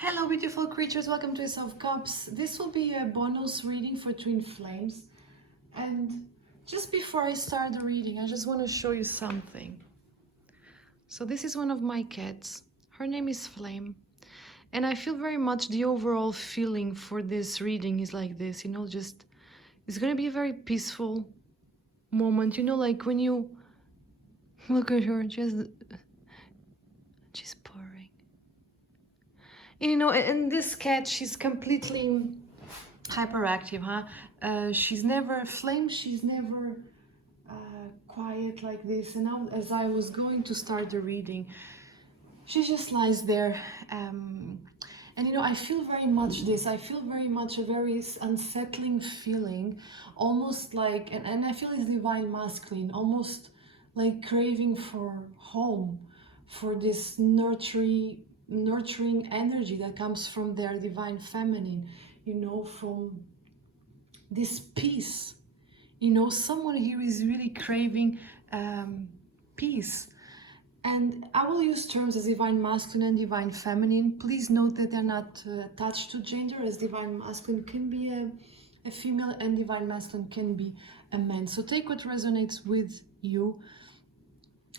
Hello, beautiful creatures. Welcome to Ace of Cups. This will be a bonus reading for Twin Flames. And just before I start the reading, I just want to show you something. So this is one of my cats. Her name is Flame. And I feel very much the overall feeling for this reading is like this, just it's going to be a very peaceful moment. Like when you look at her, she's purring. And this cat, she's completely hyperactive, huh? She's never Flame. She's never quiet like this. And now, as I was going to start the reading, she just lies there. And I feel very much this. I feel very much a very unsettling feeling, almost like, and I feel it's divine masculine, almost like craving for home, for this nurturing energy that comes from their divine feminine, from this peace. Someone here is really craving peace. And I will use terms as divine masculine and divine feminine. Please note that they're not attached to gender, as divine masculine can be a female and divine masculine can be a man. So take what resonates with you,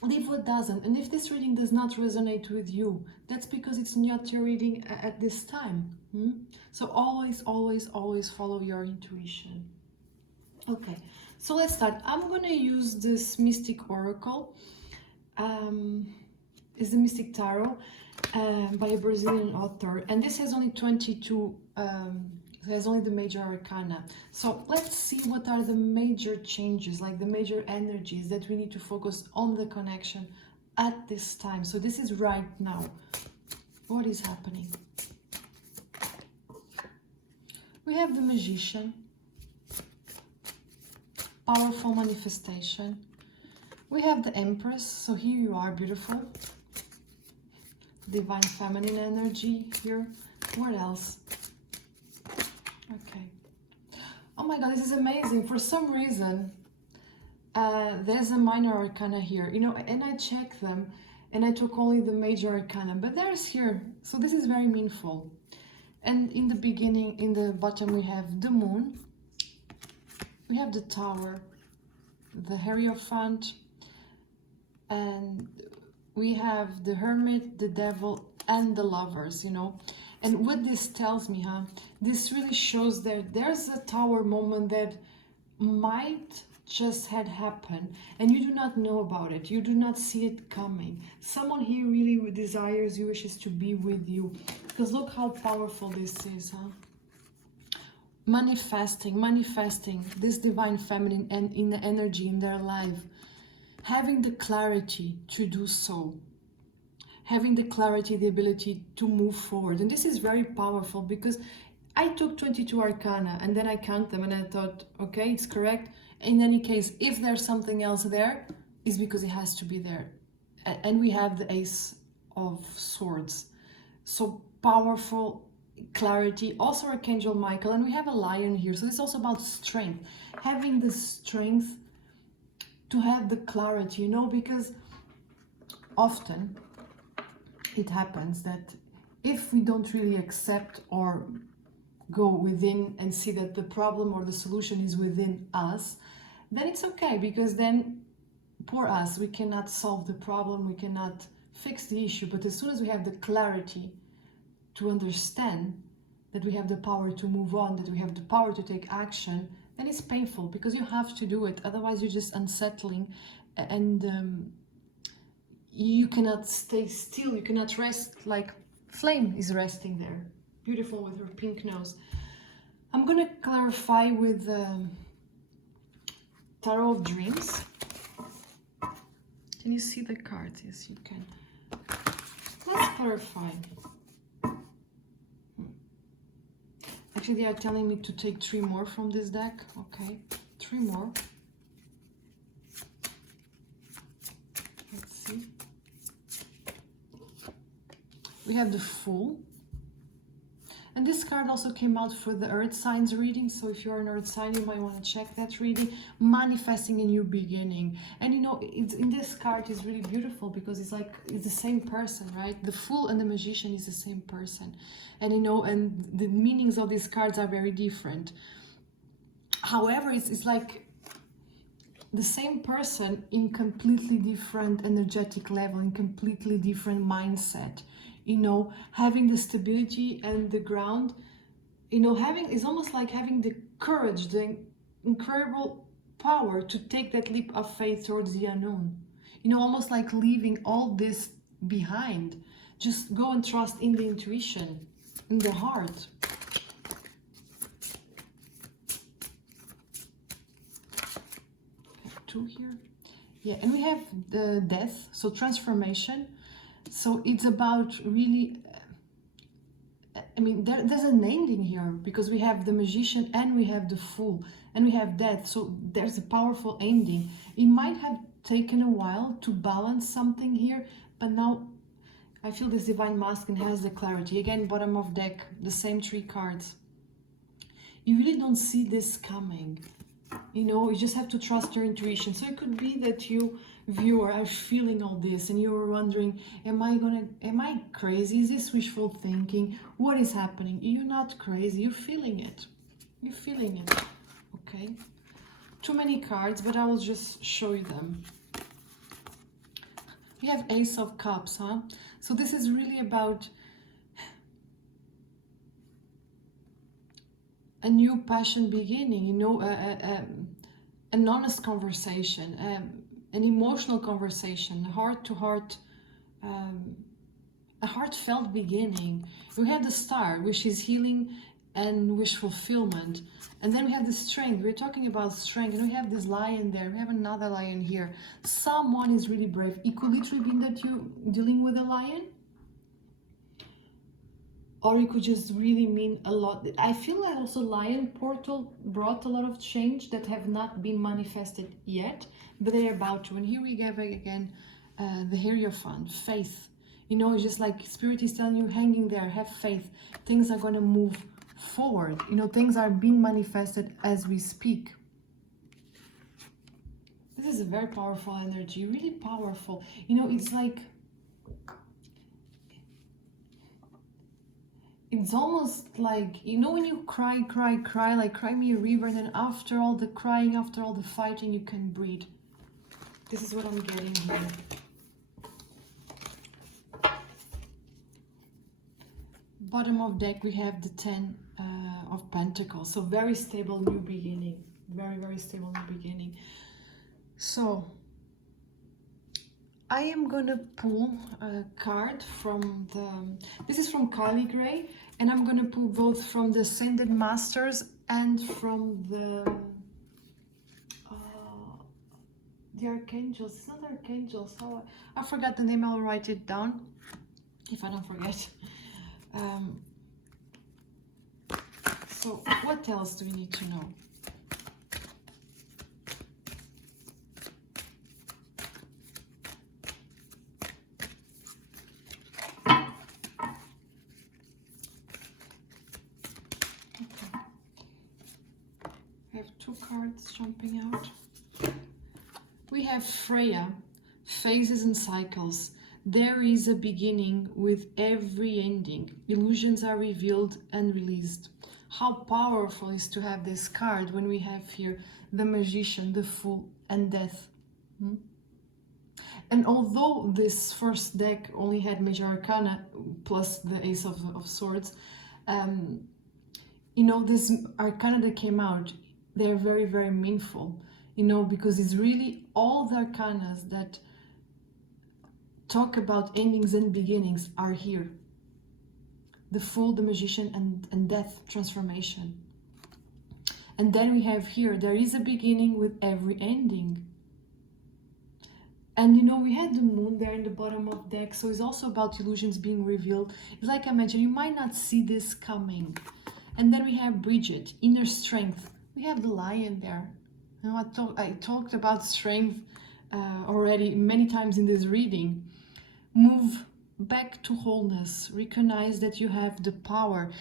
leave what doesn't. And if this reading does not resonate with you, that's because it's not your reading at this time. So always, always, always follow your intuition. Okay, so let's start. I'm going to use this Mystic Oracle. It's the Mystic Tarot by a Brazilian author, and this has only 22, has only the major arcana. So let's see what are the major changes, like the major energies that we need to focus on the connection at this time. So this is right now. What is happening? We have the Magician, powerful manifestation. We have the Empress, so here you are, beautiful. Divine feminine energy here. What else? Okay. Oh my god, this is amazing. For some reason, there's a minor arcana here, and I checked them, and I took only the major arcana, but there's here. So this is very meaningful. And in the beginning, in the bottom, we have the Moon. We have the Tower, the Hierophant, and we have the Hermit, the Devil, and the Lovers, And what this tells me, this really shows that there's a Tower moment that might just had happened, and you do not know about it. You do not see it coming. Someone here really desires you, wishes to be with you. Because look how powerful this is, Manifesting this divine feminine and in the energy in their life. Having the clarity to do so, having the clarity, the ability to move forward. And this is very powerful because I took 22 arcana and then I count them and I thought, okay, it's correct. In any case, if there's something else there, it's because it has to be there. And we have the Ace of Swords. So powerful, clarity, also Archangel Michael, and we have a Lion here. So it's also about strength, having the strength to have the clarity, because often it happens that if we don't really accept or go within and see that the problem or the solution is within us, then it's okay, because then for us, we cannot solve the problem, we cannot fix the issue. But as soon as we have the clarity to understand that we have the power to move on, that we have the power to take action, then it's painful because you have to do it. Otherwise, you're just unsettling, and you cannot stay still. You cannot rest like Flame is resting there, beautiful with her pink nose. I'm gonna clarify with Tarot of Dreams. Can you see the cards? Yes, you can. Let's clarify. Actually, they are telling me to take 3 more from this deck. Okay, 3 more. Let's see. We have the Fool. And this card also came out for the earth signs reading, so if you're an earth sign, you might want to check that reading. Manifesting a new beginning. And you know, it's, in this card is really beautiful because it's like, it's the same person, right? The Fool and the Magician is the same person. And you know, and the meanings of these cards are very different. However, it's like the same person in completely different energetic level, in completely different mindset. You know, having the stability and the ground, you know, having, is almost like having the courage, the incredible power to take that leap of faith towards the unknown. You know, almost like leaving all this behind. Just go and trust in the intuition, in the heart. Two here. Yeah, and we have the death, so transformation. So it's about really, I mean, there's an ending here because we have the Magician and we have the Fool and we have death. So there's a powerful ending. It might have taken a while to balance something here, but now I feel this Divine Masculine has the clarity. Again, bottom of deck, the same 3 cards. You really don't see this coming. You know, you just have to trust your intuition. So it could be that you, viewer, are feeling all this and you're wondering, am I crazy? Is this wishful thinking? What is happening? You're not crazy, you're feeling it. You're feeling it, okay? Too many cards, but I will just show you them. We have Ace of Cups, huh? So this is really about a new passion beginning, you know, an honest conversation, an emotional conversation, a heart-to-heart, a heartfelt beginning. We have the Star, which is healing and wish fulfillment. And then we have the Strength. We're talking about strength. And we have this Lion there. We have another Lion here. Someone is really brave. It could literally be that you're dealing with a lion. Or it could just really mean a lot. I feel like also Lion Portal brought a lot of change that have not been manifested yet, but they're about to. And here we have again the Hierophant, faith. You know, it's just like Spirit is telling you, hanging there, have faith. Things are going to move forward. You know, things are being manifested as we speak. This is a very powerful energy, really powerful. You know, it's like, it's almost like, you know, when you cry, like cry me a river, and then after all the crying, after all the fighting, you can breathe. This is what I'm getting here. Bottom of deck, we have the 10 of Pentacles. So very stable new beginning. Very, very stable new beginning. So I am gonna pull a card from the, this is from Kylie Gray, and I'm gonna pull both from the Ascended Masters and from the Archangels. It's not Archangels. Oh, I forgot the name. I'll write it down if I don't forget. So what else do we need to know? Two cards jumping out. We have Freya, phases and cycles. There is a beginning with every ending. Illusions are revealed and released. How powerful is to have this card when we have here the Magician, the Fool, and Death. And although this first deck only had Major Arcana plus the Ace of Swords, you know, this Arcana that came out, they're very, very meaningful, you know, because it's really all the arcanas that talk about endings and beginnings are here. The Fool, the Magician, and Death, transformation. And then we have here, there is a beginning with every ending. And you know, we had the Moon there in the bottom of deck, so it's also about illusions being revealed. Like I mentioned, you might not see this coming. And then we have Bridget, inner strength. We have the Lion there. You know, I talked about strength already many times in this reading. Move back to wholeness. Recognize that you have the power.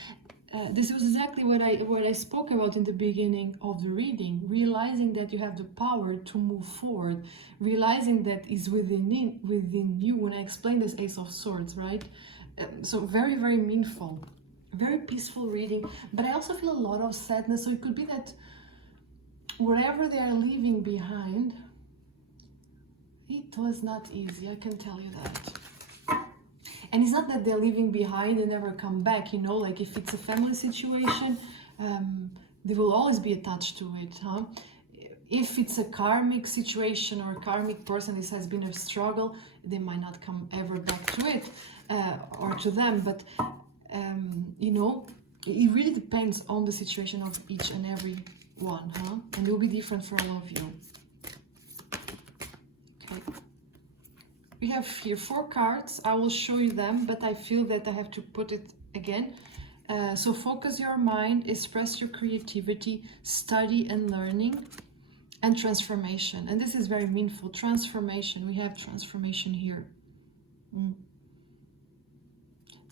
this was exactly what I spoke about in the beginning of the reading. Realizing that you have the power to move forward, realizing that is within you. When I explained this Ace of Swords, right? So very, very meaningful, very peaceful reading. But I also feel a lot of sadness. So it could be that wherever they are leaving behind, it was not easy. I can tell you that. And it's not that they're leaving behind and never come back, you know, like if it's a family situation, they will always be attached to it, huh? If it's a karmic situation or a karmic person, this has been a struggle, they might not come ever back to it or to them, but you know, it really depends on the situation of each and every one, huh? And it will be different for all of you. Okay. We have here 4 cards. I will show you them, but I feel that I have to put it again. So focus your mind, express your creativity, study and learning, and transformation. And this is very meaningful. Transformation. We have transformation here.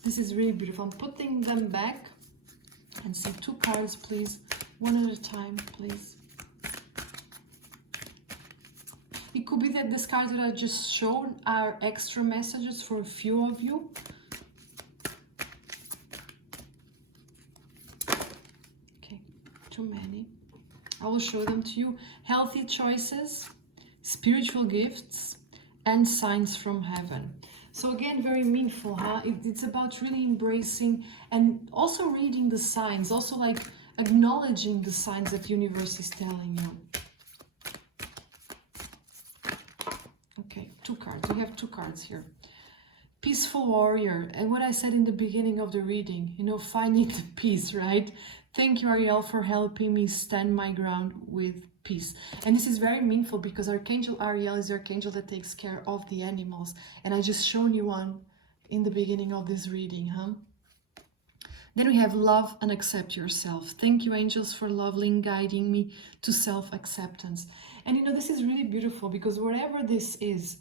This is really beautiful. I'm putting them back and see 2 cards, please. One at a time, please. It could be that these cards that I just showed are extra messages for a few of you. Okay, too many. I will show them to you. Healthy choices, spiritual gifts, and signs from heaven. So again, very meaningful, huh? It's about really embracing and also reading the signs, also like acknowledging the signs that the universe is telling you. Okay, 2 cards. We have 2 cards here. Peaceful warrior. And what I said in the beginning of the reading, you know, finding the peace, right? Thank you, Ariel, for helping me stand my ground with peace. And this is very meaningful because Archangel Ariel is the archangel that takes care of the animals. And I just shown you one in the beginning of this reading, huh? Then we have love and accept yourself. Thank you, angels, for lovely guiding me to self-acceptance. And you know, this is really beautiful because wherever this is,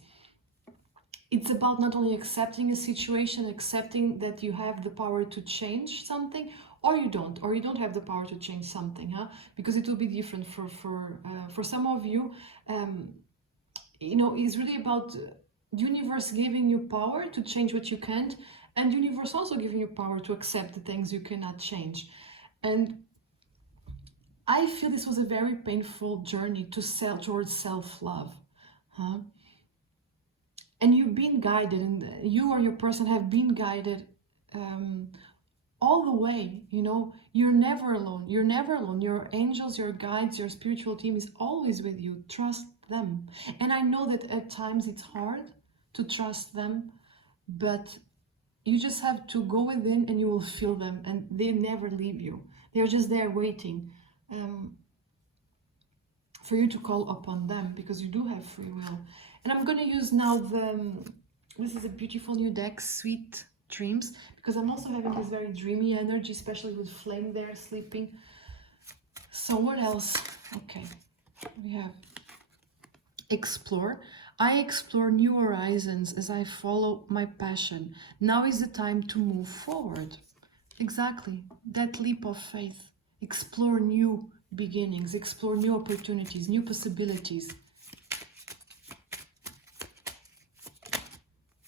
it's about not only accepting a situation, accepting that you have the power to change something, or you don't have the power to change something, huh? Because it will be different for some of you. You know, it's really about universe giving you power to change what you can't, and universe also giving you power to accept the things you cannot change. And I feel this was a very painful journey towards self-love, huh? And you've been guided, and you or your person have been guided all the way, you know. You're never alone. You're never alone. Your angels, your guides, your spiritual team is always with you. Trust them. And I know that at times it's hard to trust them, but you just have to go within and you will feel them, and they never leave you. They're just there waiting for you to call upon them, because you do have free will. And I'm going to use now this is a beautiful new deck, Sweet Dreams, because I'm also having this very dreamy energy, especially with Flame there sleeping. So what else? Okay, we have explore. I explore new horizons as I follow my passion. Now is the time to move forward. Exactly, that leap of faith. Explore new beginnings, explore new opportunities, new possibilities.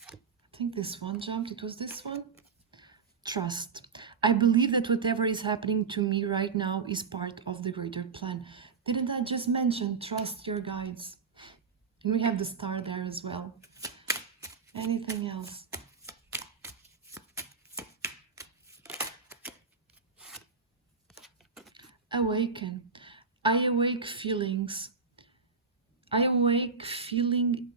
I think this one jumped. It was this one. Trust. I believe that whatever is happening to me right now is part of the greater plan. Didn't I just mention trust your guides? And we have the star there as well. Anything else? Awaken. I awake feelings. I awake feeling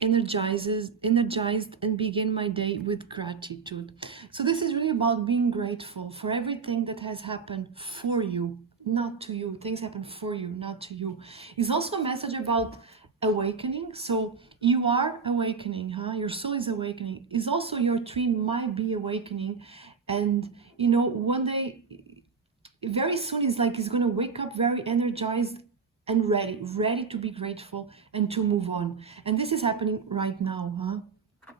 energized and begin my day with gratitude. So this is really about being grateful for everything that has happened for you, not to you. Things happen for you, not to you. It's also a message about awakening. So you are awakening, huh? Your soul is awakening. It's also your twin might be awakening, and you know, one day, very soon, it's like it's gonna wake up very energized and ready to be grateful and to move on. And this is happening right now, huh?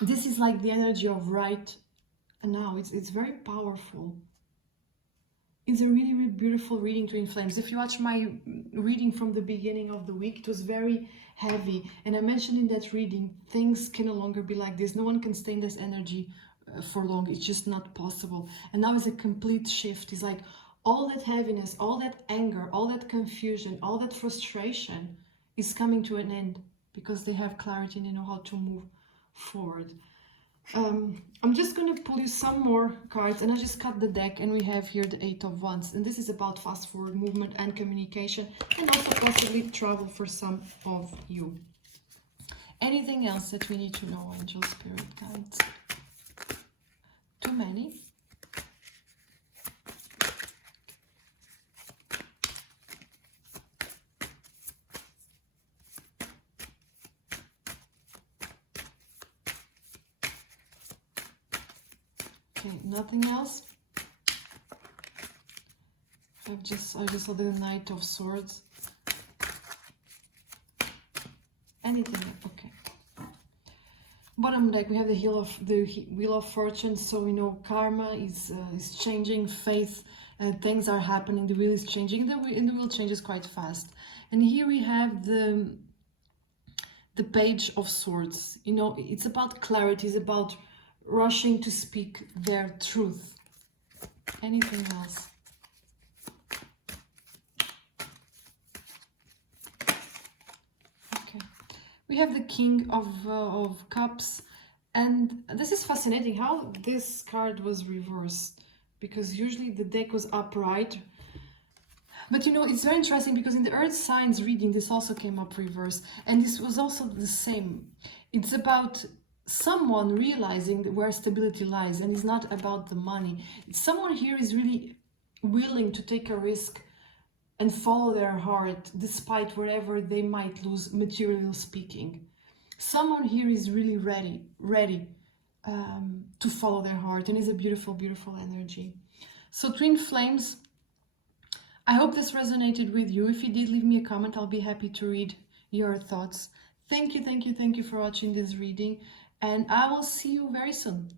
This is like the energy of right now. It's very powerful. It's a really, really beautiful reading, Twin Flames. If you watch my reading from the beginning of the week, it was very heavy. And I mentioned in that reading, things can no longer be like this. No one can stay in this energy for long. It's just not possible. And now it's a complete shift. It's like all that heaviness, all that anger, all that confusion, all that frustration is coming to an end because they have clarity and they know how to move forward. I'm just going to pull you some more cards, and I just cut the deck, and we have here the Eight of Wands, and this is about fast forward movement and communication, and also possibly travel for some of you. Anything else that we need to know, angel, spirit guides? Too many? Okay, nothing else? I just saw the Knight of Swords. Anything? Okay. Bottom deck, we have the Wheel of Fortune. So we know karma is changing, faith, things are happening. The wheel is changing, and the wheel changes quite fast. And here we have the Page of Swords. You know, it's about clarity. It's about rushing to speak their truth. Anything else? Okay, we have the King of Cups, and this is fascinating how this card was reversed, because usually the deck was upright. But you know, it's very interesting because in the Earth Signs reading, this also came up reverse, and this was also the same. It's about someone realizing where stability lies, and it's not about the money. Someone here is really willing to take a risk and follow their heart despite wherever they might lose, materially speaking. Someone here is really ready to follow their heart, and it's a beautiful, beautiful energy. So Twin Flames, I hope this resonated with you. If you did, leave me a comment. I'll be happy to read your thoughts. Thank you for watching this reading, and I will see you very soon.